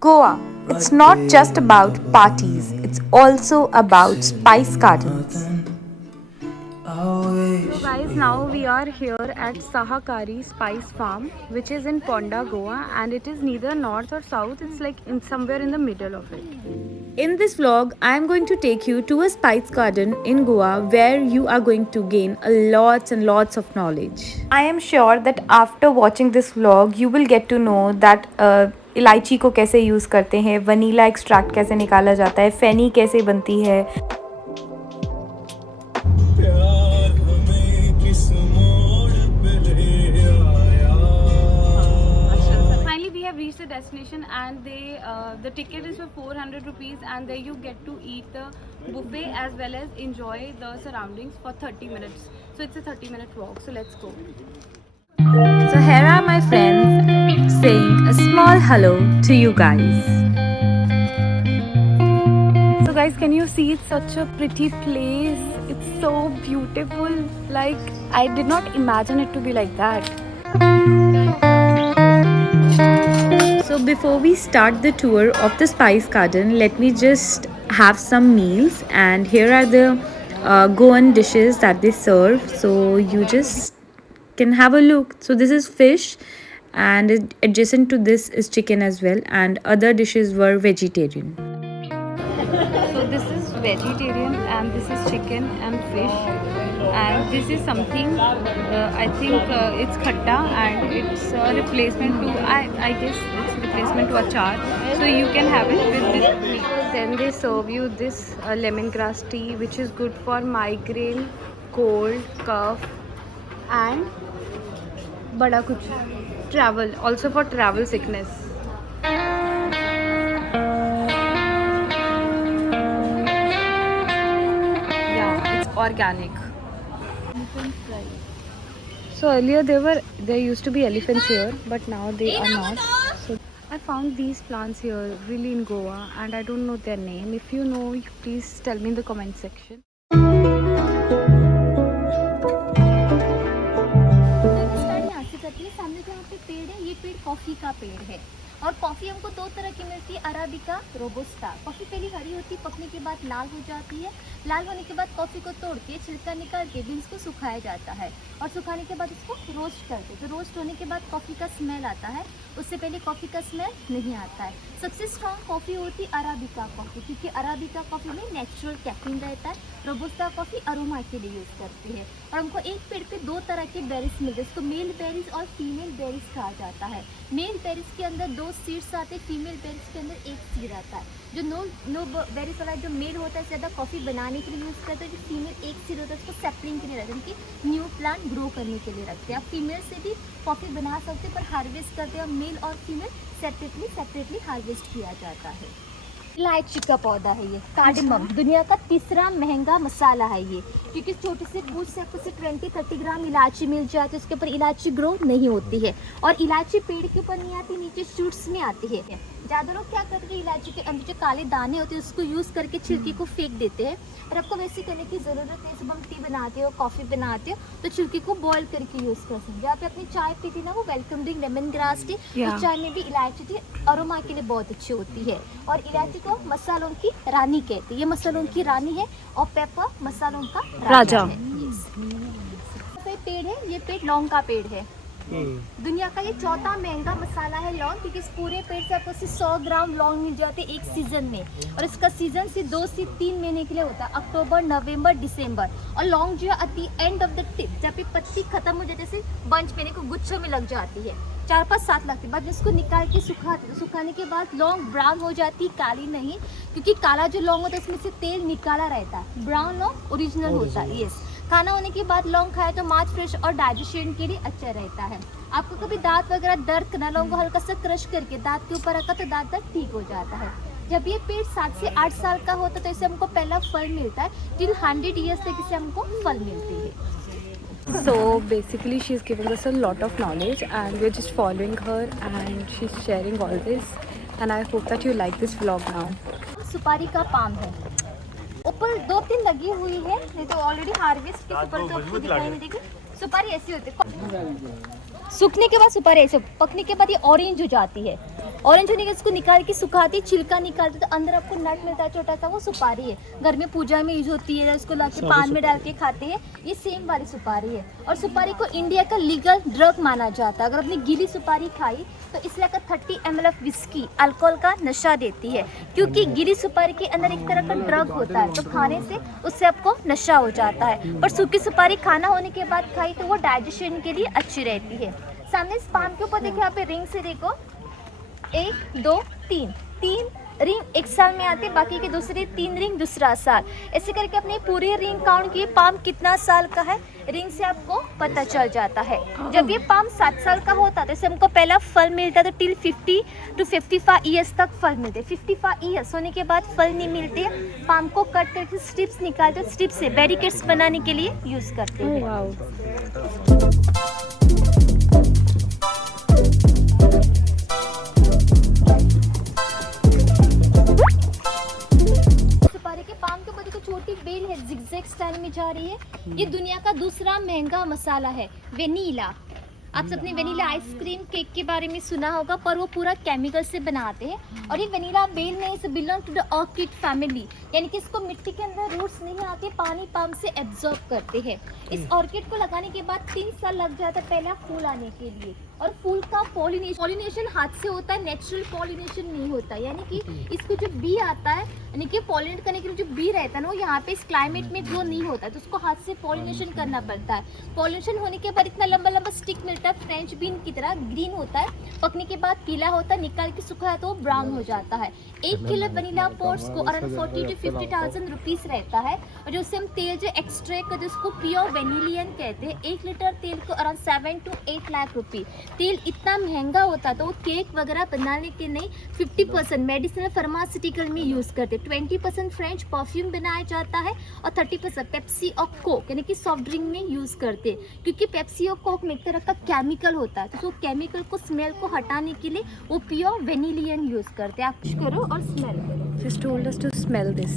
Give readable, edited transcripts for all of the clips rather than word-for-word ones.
Goa, it's not just about parties, it's also about spice gardens. So guys, now we are here at Sahakari Spice Farm, which is in Ponda, Goa, and it is neither north or south, it's like in somewhere in the middle of it. In this vlog, I am going to take you to a spice garden in Goa where you are going to gain a lots and lots of knowledge. I am sure that after watching this vlog, you will get to know that इलायची को कैसे use करते हैं, vanilla extract कैसे निकाला जाता है, फेनी कैसे बनती है. Finally, we have reached the destination, and the ticket is for 400 rupees, and there you get to eat the buffet as well as enjoy the surroundings for 30 minutes. So it's a 30-minute walk. So let's go. So here are my friends saying a small hello to you guys. So guys, can you see it's such a pretty place? It's so beautiful. Like, I did not imagine it to be like that. So before we start the tour of the spice garden, let me just have some meals, and here are the Goan dishes that they serve. So you just can have a look. So this is fish, and adjacent to this is chicken as well, and other dishes were vegetarian. So this is vegetarian, and this is chicken and fish, and this is something I think it's khatta, and it's a replacement to I guess it's a replacement to achar. So you can have it with this meat. Then they serve you this lemongrass tea, which is good for migraine, cold, cough, and bada kuch travel, also for travel sickness. Yeah, it's organic. So earlier there used to be elephants here, but now they are not. So I found these plants here really in Goa, and I don't know their name. If you know, please tell me in the comment section. सामने जो यहाँ पे पेड़ है, ये पेड़ coffee का पेड़ है और कॉफी हमको दो तरह की मिलती है, अराबिका, रोबुस्टा। कॉफी पहले हरी होती है, पकने के बाद लाल हो जाती है। लाल होने के बाद कॉफी को तोड़ के छिलका निकाल के बीन्स को सुखाया जाता है और सुखाने के बाद उसको रोस्ट करते हैं। तो रोस्ट होने के बाद कॉफ़ी का स्मेल आता है, उससे पहले कॉफ़ी का स्मेल नहीं आता है। सबसे स्ट्रॉन्ग कॉफ़ी होती है अराबिका कॉफ़ी, क्योंकि अराबिका कॉफ़ी में नेचुरल कैफीन रहता है। रोबुस्टा कॉफ़ी अरोमा के लिए यूज़ करती है। और हमको एक पेड़ पे दो तरह के बेरीज मिलते हैं, इसको मेल बेरीज और फीमेल बेरीज कहा जाता है। मेल बेरीज के अंदर दो सीड्स आते हैं, फीमेल बेरीज के अंदर एक सीड आता है। जो नो बेरीज वाला जो मेल होता है ज़्यादा कॉफ़ी बनाने के लिए यूज़ करते हैं, जो फीमेल एक सीड होता है उसको सेपलिंग के लिए रखते हैं, कि न्यू प्लांट ग्रो करने के लिए रखते हैं। आप फीमेल से भी कॉफ़ी बना सकते हैं, पर हार्वेस्ट करते हैं मेल और फीमेल सेपरेटली हार्वेस्ट किया जाता है। इलायची का पौधा है ये, कार्डेमम, दुनिया का तीसरा महंगा मसाला है ये, क्योंकि छोटे से बूझ से आपको सिर्फ 20-30 ग्राम इलायची मिल जाती है। उसके ऊपर इलायची ग्रो नहीं होती है और इलायची पेड़ के ऊपर नहीं आती, नीचे शूट्स में आती है। ज़्यादा लोग क्या करते हैं, इलायची के अंदर जो काले दाने होते हैं उसको यूज़ करके छिलके को फेंक देते हैं, और आपको वैसे करने की ज़रूरत है। जब हम टी बनाते हो, कॉफ़ी बनाते हो, तो छिलके को बॉयल करके यूज़ कर सकते हैं। आप अपनी चाय पीती ना, वो welcome drink lemon grass tea, उस चाय में भी इलायची टी अरोमा के लिए बहुत अच्छी होती है। और इलायची को मसालों की रानी कहते हैं, ये मसालों की रानी है, और पेपर मसालों का राजा है। पेड़ है, ये पेड़ लौंग का पेड़ है। दुनिया का ये चौथा महंगा मसाला है लौंग, क्योंकि इस पूरे पेड़ से आपको 100 ग्राम लौंग मिल जाते हैं एक सीजन में, और इसका सीजन से 2 से 3 महीने के लिए होता है, अक्टूबर, नवंबर, दिसंबर। और लौंग जो है at the end of the tip, जब भी पत्ती खत्म हो जाती है, जैसे बंच पहने को गुच्छों में लग जाती है, 4-5-7 लगती है। बाद इसको निकाल के सुखाते, तो सुखाने के बाद लौंग ब्राउन हो जाती, काली नहीं, क्योंकि काला जो लौंग होता है उसमें से तेल निकाला रहता है, ब्राउन लौंग ओरिजिनल होता है। यस, खाना होने के बाद लौंग खाए तो माउथ फ्रेश और डाइजेशन के लिए अच्छा रहता है। आपको कभी दांत वगैरह दर्द करना, लौंग को हल्का सा क्रश करके दांत के ऊपर रखा तो दांत दर्द ठीक हो जाता है। जब ये पेड़ 7 से 8 साल का होता है तो इसे हमको पहला फल मिलता है, टिल 100 ईयर्स तक इसे हमको फल मिलती है। So basically she's giving us a lot of knowledge, and we're just following her, and she's sharing all this, and I hope that you like this vlog now. सुपारी का पाम है, ऊपर 2-3 लगी हुई है, नहीं तो ऑलरेडी हार्वेस्ट के ऊपर तो आपको दिखाई नहीं देगी। सुपारी ऐसी होती है, सूखने के बाद सुपारी ऐसे, पकने के बाद ये ऑरेंज हो जाती है। ऑरेंज होने के इसको निकाल के सुखाते, छिलका निकालते तो अंदर आपको नट मिलता है छोटा सा, वो सुपारी है। घर में पूजा में यूज होती है, उसको लाके पान में डाल के खाते हैं, ये सेम वाली सुपारी है। और सुपारी को इंडिया का लीगल ड्रग माना जाता है। अगर अपनी गीली सुपारी खाई तो इसलिए 30 ml ऑफ विस्की अल्कोहल का नशा देती है, क्योंकि गीली सुपारी के अंदर एक तरह का ड्रग होता है, तो खाने से उससे आपको नशा हो जाता है। पर सूखी सुपारी खाना होने के बाद खाई तो वो डाइजेशन के लिए अच्छी रहती है। सामने इस पाम के ऊपर देखिए, यहाँ पे रिंग से देखो, 1 2 3 रिंग एक साल में आते, बाकी के दूसरे 3 रिंग दूसरा साल। ऐसे करके अपने पूरे रिंग काउंट किए, पाम कितना साल का है रिंग से आपको पता चल जाता है। जब ये पाम 7 साल का होता तो इससे हमको पहला फल मिलता, तो टिल 50 to 55 ईयर्स तक फल मिलते। 55 ईयर्स होने के बाद फल नहीं मिलते, पाम को कट करके स्ट्रिप्स निकालते, स्ट्रिप्स से बैरिकेड्स बनाने के लिए यूज करते हैं। छोटी बेल है, जिगजैग स्टाइल में जा रही है। ये दुनिया का दूसरा महंगा मसाला है, वेनिला। आप सबने वेनिला आइसक्रीम केक के बारे में सुना होगा, पर वो पूरा केमिकल से बनाते हैं। और ये वेनिला बेल में इसे belong to the orchid family, यानी कि इसको मिट्टी के अंदर रूट्स नहीं आके पानी पाम से एब्जॉर्ब करते हैं। इस ऑर्किड को लगाने के बाद 3 साल लग जाता है पहला फूल आने के लिए। और फूल का पॉलिनेशन हाथ से होता है, नेचुरल पॉलिनेशन नहीं होता, यानी कि इसको जो बी आता है, यानी कि पॉलिनेट करने के लिए जो बी रहता है ना, वो यहाँ पे इस क्लाइमेट में ग्रो नहीं होता है, तो उसको हाथ से पॉलिनेशन करना पड़ता है। पॉलिनेशन होने के बाद इतना लंबा लंबा स्टिक मिलता है, फ्रेंच बीन की तरह ग्रीन होता है, पकने के बाद पीला होता है, निकाल के सुखाया तो ब्राउन हो जाता है। 1 किलो वनीला पोट्स को अराउंड 40 to 50,000 रुपीज़ रहता है। और जो उससे हम तेल जो एक्सट्रैक्ट करते हैं उसको प्योर वेनिलियन कहते हैं। 1 लीटर तेल को अराउंड 7 to 8 लाख रुपये। तेल इतना महंगा होता है तो वो केक वगैरह बनाने के नहीं 50% मेडिसिनल फार्मास्यूटिकल में यूज़ करते हैं, 20% फ्रेंच परफ्यूम बनाया जाता है और 30% पेप्सी और कोक यानी कि सॉफ्ट ड्रिंक में यूज़ करते हैं। क्योंकि पेप्सी और कोक में एक तरह का केमिकल होता है, तो केमिकल को स्मेल को हटाने के लिए वो प्योर वेनिलियन यूज़ करते हैं। आप कुछ करो और स्मेल करो। Just told us to smell this.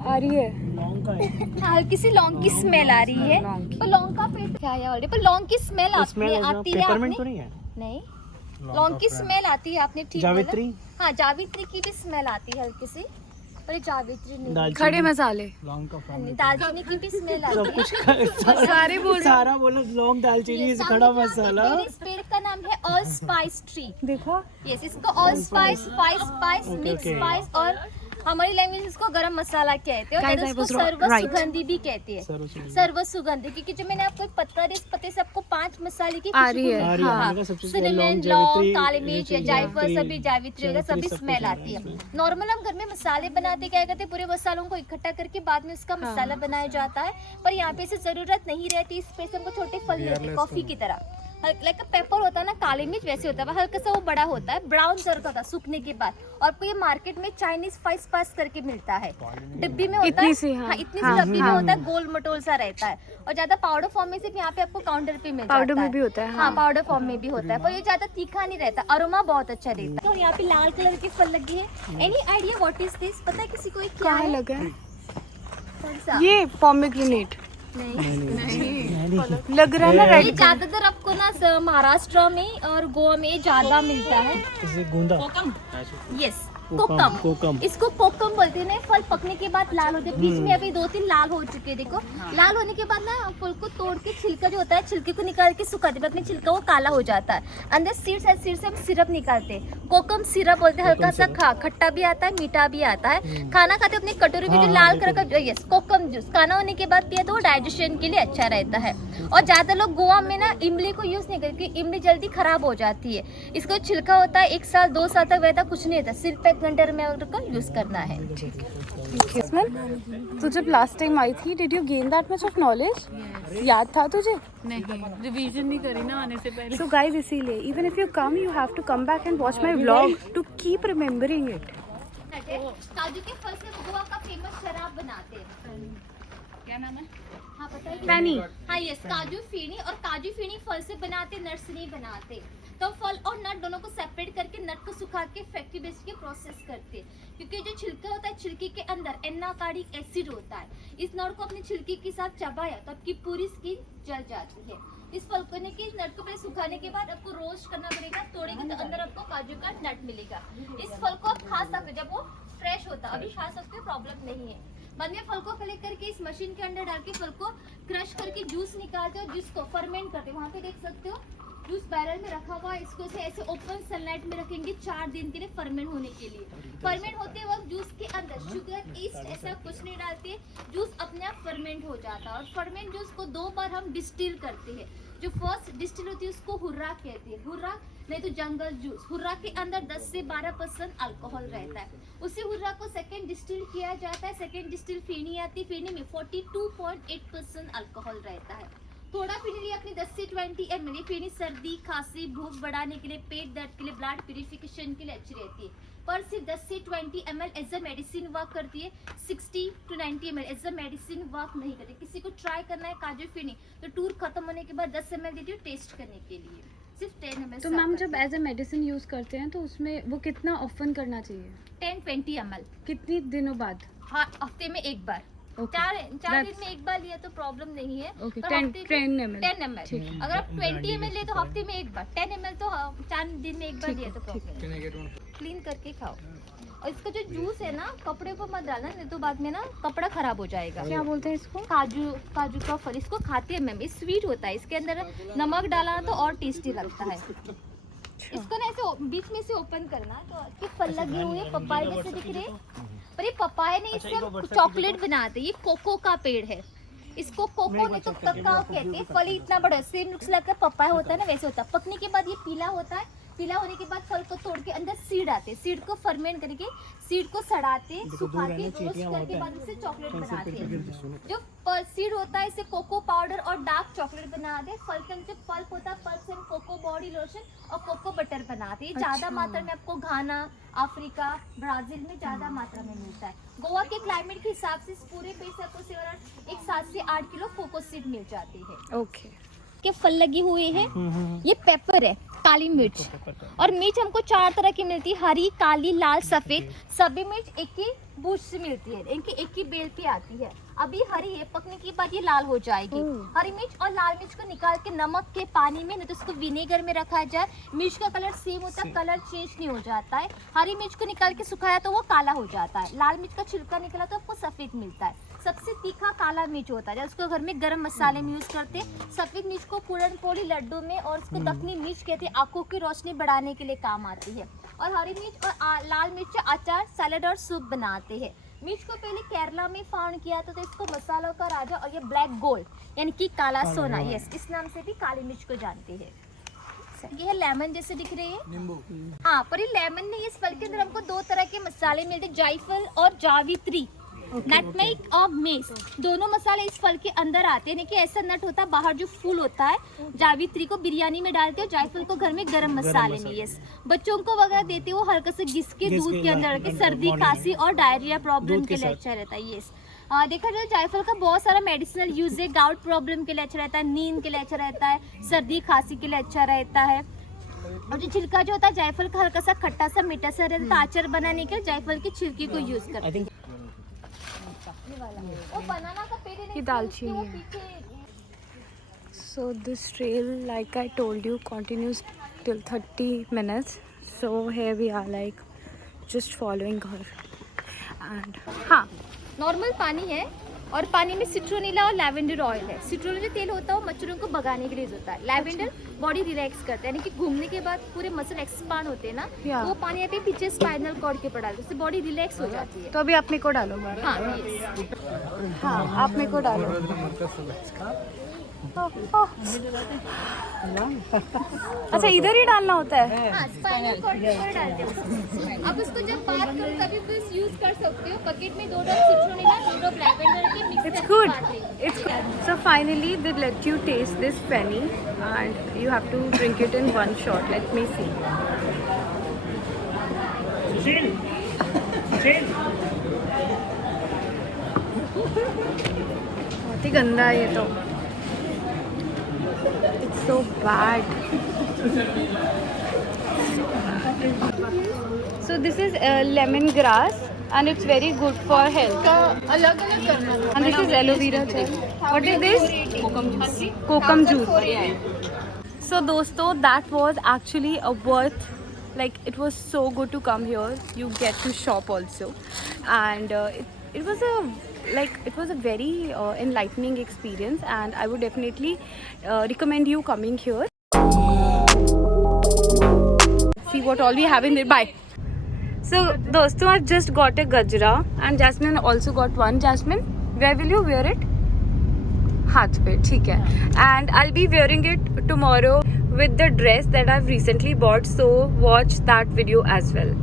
आ रही है हल्की सी लौंग की स्मेल आ रही है, पर लौंग का पेट क्या है ऑलरेडी, पर लौंग की स्मेल आती है पेपरमिंट तो नहीं है? नहीं, लौंग की स्मेल आती है, आपने ठीक जावित्री? बोला। हाँ, जावित्री की भी स्मेल आती है हल्की सी, पर ये जावित्री नहीं। खड़े मसाले, लौंग का फॉर्म दालचीनी की भी स्मेल आती सब है। कुछ सारे बोल सारा बोलो, लौंग दालचीनी ये खड़ा सामने मसाला। इस पेड़ का नाम है ऑल स्पाइस ट्री। देखो यस, इसको all spice, 5 spice, mix okay. Spice और हमारी लैंग्वेज इसको गरम मसाला कहते हैं, और Guys, I इसको was सर्व right. सुगंधी भी कहते हैं। सर्व सुगंधी, क्योंकि जो मैंने आपको पत्ता दिया, इस पत्ते से आपको 5 मसाले की आ रही है। आ रही है, हाँ, मैंने कहा सबसे सिनेमन, लौंग, लौंग, जावित्री, काली मिर्च, इलायची, जायफल, सभी जावित्री वगैरह जावित्री सभी सब स्मेल कुछ आती है। है। नॉर्मल हम घर में मसाले बनाते क्या करते हैं, पूरे मसालों को इकट्ठा करके बाद में उसका मसाला बनाया जाता है, पर यहाँ पे इसे जरूरत नहीं रहती। इस पे से हमको छोटे फल मिलते हैं कॉफी की तरह, लाइक पेपर होता है ना, काली मिर्च वैसे होता है, हल्का सा वो बड़ा होता है, ब्राउन कलर का होता है सूखने के बाद। और आपको ये मार्केट में चाइनीज 5 स्पाइस करके मिलता है, डिब्बी में होता है, इतनी सी, हाँ, इतनी सी डब्बी में होता है, गोल मटोल सा रहता है। और ज्यादा पाउडर फॉर्म में सिर्फ यहाँ पे आपको काउंटर पे मिलता है, पाउडर में भी होता है। हाँ, पाउडर फॉर्म में भी होता है, पर ये ज्यादा तीखा नहीं रहता, अरोमा बहुत अच्छा रहता है। और यहाँ पे लाल कलर की फल लगी है। Any idea what is this? पता है किसी को ये क्या कहाँ है? लगा है? कौन सा? ये पोमेग्रेनेट नहीं, लग रहा है ना ये रेड। ज्यादातर आपको ना महाराष्ट्र में और गोवा में ज्यादा मिलता है। इसे गूंदा। यस, कोकम। कोकम, इसको कोकम बोलते हैं। फल पकने के बाद लाल होते हैं, बीच में अभी 2-3 लाल हो चुके हैं, देखो। लाल होने के बाद ना फल को तोड़ के छिलका जो होता है, छिलके को निकाल के सुखाते हैं, अपने छिलका वो काला हो जाता है। अंदर सीड्स है, सीड्स से हम सिरप निकालते हैं, कोकम सिरप बोलते हैं। हल्का सा खट्टा भी आता है, मीठा भी आता है। खाना खाते अपनी कटोरी में जो लाल कलर का, यस, कोकम जूस खाना होने के बाद पिया तो वो डाइजेशन के लिए अच्छा रहता है। और ज्यादा लोग गोवा में ना इमली को यूज नहीं करते, क्योंकि इमली जल्दी खराब हो जाती है। इसको छिलका होता है, 1 साल 2 साल तक रहता, कुछ नहीं होता, सिर्फ 1 घंटे में उसका यूज करना है। तो जब लास्ट टाइम आई थी, did you gain that much of knowledge? याद था तुझे? नहीं, रिवीजन नहीं करी ना आने से पहले। सो गाइज, इसीलिए even if you come, you have to come back and watch my vlog to keep remembering it. काजू के फल से गोवा का फेमस शराब बनाते हैं, क्या नाम है? हाँ बताइए। फैनी। हाँ, यस, काजू फीनी। और काजू फीनी फल से बनाते, नट से नहीं बनाते। तो फल और नट दोनों को सेपरेट करके नट को सुखा के फैक्ट्री बेच के प्रोसेस करते, क्योंकि जो छिलका होता है, छिलके के अंदर एनाकार्डिक एसिड होता है। इस नट को अपने छिलके के साथ चबाया तो आपकी पूरी स्किन जल जाती है। इस फल को ने कि नट को पहले सुखाने के बाद आपको रोस्ट करना पड़ेगा, तोड़ेंगे तो अंदर आपको काजू का नट मिलेगा। इस फल को आप खा सकते जब वो फ्रेश होता, अभी खा सकते हो, प्रॉब्लम नहीं है। बाद में फल को कलेक्ट करके इस मशीन के अंदर डाल के फल को क्रश करके जूस निकालते हो, जिसको फर्मेंट करते हो। वहाँ पे देख सकते हो जूस बैरल में रखा हुआ है, इसको ऐसे ओपन सनलाइट में रखेंगे 4 दिन के लिए फर्मेंट होने के लिए। फर्मेंट होते वक्त जूस के अंदर शुगर, ईस्ट ऐसा कुछ नहीं डालते, जूस अपने आप फर्मेंट हो जाता है। और फर्मेंट जूस को 2 बार हम डिस्टिल करते हैं। जो फर्स्ट डिस्टिल होती है उसको हुर्रा कहते हैं, हुर्रा नहीं तो जंगल जूस। हुर्रा के अंदर 10 से 12% अल्कोहल रहता है। उसी हुर्रा को सेकेंड डिस्टिल किया जाता है। सेकेंड डिस्टिल फेनी आती है, फेनी में 42.8% अल्कोहल रहता है। थोड़ा पीने लिए अपनी 10 से 20 ml। फेनी सर्दी, खांसी, भूख बढ़ाने के लिए, पेट दर्द के लिए, ब्लड प्यूरिफिकेशन के लिए अच्छी रहती है। पर सिर्फ 10 से 20 ml as a medicine work करती है। 60 to 90 ml as a medicine work नहीं करती। किसी को ट्राई करना है काजू फेनी तो टूर खत्म होने के बाद 10 ml देती हूँ टेस्ट करने के लिए, सिर्फ 10 ml। तो मैम जब एज अ मेडिसिन यूज़ करते हैं तो उसमें वो कितना ऑफन करना चाहिए? 10-20 ml कितनी दिनों बाद? हाँ, हफ्ते में एक बार। चार दिन में एक बार लिया तो प्रॉब्लम नहीं है। ओके, पर 10 हफ्ते में 10 ml। ml। अगर आप 20 ml ले तो हफ्ते में एक बार, 10 ml तो 4 दिन में एक बार लिया तो प्रॉब्लम। क्लीन करके खाओ। और इसका जो जूस है ना, कपड़े पर मत डालना, नहीं तो बाद में ना कपड़ा खराब हो जाएगा। क्या बोलते हैं इसको? काजू का फल, इसको खाते हैं मैम। ये स्वीट होता है, इसके अंदर नमक डाला तो और टेस्टी लगता है। इसको ना ऐसे बीच में से ओपन करना तो इसके फल लगे हुए पपाए जैसे दिख रहे हैं। पर ये पपाया नहीं, इससे चॉकलेट बनाते हैं। ये कोको का पेड़ है, इसको कोको नहीं तो ककाओ कहते हैं। फल इतना बड़ा सेम लुक्स लगता है, पपाया होता है ना वैसे होता है। पकने के बाद ये पीला होता है। पीला होने के बाद फल को तोड़ के अंदर सीड आते हैं। सीड को फर्मेंट करके सीड को सड़ाते, सुखाते, रोस्ट करके बाद से चॉकलेट बनाते हैं। जो सीड होता है इसे कोको पाउडर और डार्क चॉकलेट बनाते हैं। फल के अंदर पल्प होता है, पल्प से हम कोको बॉडी लोशन और कोको बटर बनाते हैं। ज्यादा मात्रा में आपको घाना, अफ्रीका, ब्राजील में ज्यादा मात्रा में मिलता है। गोवा के क्लाइमेट के हिसाब से इस पूरे पेड़ से आपको एक 7 से 8 किलो कोको सीड मिल जाती है। ओके। के फल लगी हुए हैं। ये पेपर है, काली मिर्च। और मिर्च हमको 4 तरह की मिलती है, हरी, काली, लाल, सफेद। सभी मिर्च एक ही बूझ से मिलती है, इनकी एक ही बेल पे आती है। अभी हरी है, पकने के बाद ये लाल हो जाएगी। हरी मिर्च और लाल मिर्च को निकाल के नमक के पानी में, नहीं तो उसको विनेगर में रखा जाए। मिर्च का कलर सेम होता है, कलर चेंज नहीं हो जाता है। हरी मिर्च को निकाल के सुखाया तो वो काला हो जाता है। लाल मिर्च का छिलका निकला तो आपको सफेद मिलता है। सबसे तीखा काला मिर्च होता है, उसको घर में गरम मसाले में यूज करते हैं। सफेद मिर्च को पूरन पोली लड्डू में और उसको दखनी मिर्च कहते हैं, आंखों की रोशनी बढ़ाने के लिए काम आती है। और हरी मिर्च और लाल मिर्च अचार, सैलेड और सूप बनाते हैं। मिर्च को पहले केरला में फाउंड किया था, तो इसको मसालों का राजा और ये ब्लैक गोल्ड यानी कि काला सोना, यस, इस नाम से भी काली मिर्च को जानते हैं। ये है लेमन जैसे दिख रहे हैं, नींबू। हाँ, पर ये लेमन नहीं, इस फल के अंदर हमको 2 तरह के मसाले मिलते हैं, जायफल और जावित्री। नटमेग और मेस दोनों मसाले इस फल के अंदर आते हैं। कि ऐसा नट होता है बाहर जो फूल होता है, जावित्री को बिरयानी में डालते हो, जायफल को घर में गरम मसाले में। यस, बच्चों को वगैरह देते हो हल्का से घिस के दूध के अंदर रख के, सर्दी, खांसी और डायरिया प्रॉब्लम के लिए अच्छा रहता है। यस, देखा जाए जायफल का बहुत सारा मेडिसिनल यूज है। गाउट प्रॉब्लम के लिए अच्छा रहता है, नींद के लिए अच्छा रहता है, सर्दी खांसी के लिए अच्छा रहता है। और जो छिलका जो होता है जायफल का हल्का सा खट्टा सा मीठा सा रहता है। अचार बनाने के लिए जायफल की छिलकी को यूज करते हैं। वो बनाना का पेड़ है, ये दालचीनी है। So this trail, like I told you, continues till 30 minutes. So here we are, like just following her. And हाँ, नॉर्मल पानी है और पानी में सिट्रोनिला और लैवेंडर ऑयल है। सिट्रोनिला तेल होता है वो मच्छरों को भगाने के लिए होता है। लैवेंडर बॉडी रिलैक्स करता है, यानी कि घूमने के बाद पूरे मसल एक्सपांड होते हैं ना, तो वो पानी पे पीछे स्पाइनल कॉर्ड के पड़ा, उससे बॉडी रिलैक्स हो जाती है। तो अभी आप मेरे को डालो। हाँ, yes। हाँ, आप मेरे को डालो। अच्छा, इधर ही डालना होता है? हाँ, स्पाइनल कॉर्ड के ऊपर डालते हैं। अब उसको जब बात करो तभी भी यूज कर सकते हो। बकेट में 2 ड्रॉप सिट्रोनिला, 2 ड्रॉप लैवेंडर के मिक्स It's करके good. बांट लेंगे। It's good. So finally they let you taste this penny and you have to drink it in one shot. Let me see. सुशील, सुशील। बहुत ही गंदा है ये तो। It's so bad. So this is lemongrass and it's very good for health. अलग अलग करना। And this is aloe vera gel. What is this? Kokum juice. So दोस्तों, that was actually a worth, like it was so good to come here. You get to shop also, and it was a very enlightening experience, and I would definitely recommend you coming here. See what all we have in there. Bye. So दोस्तों, I've just got a gajra and Jasmine also got one. Jasmine, where will you wear it? हाथ पे, ठीक है. And I'll be wearing it tomorrow with the dress that I've recently bought. So watch that video as well.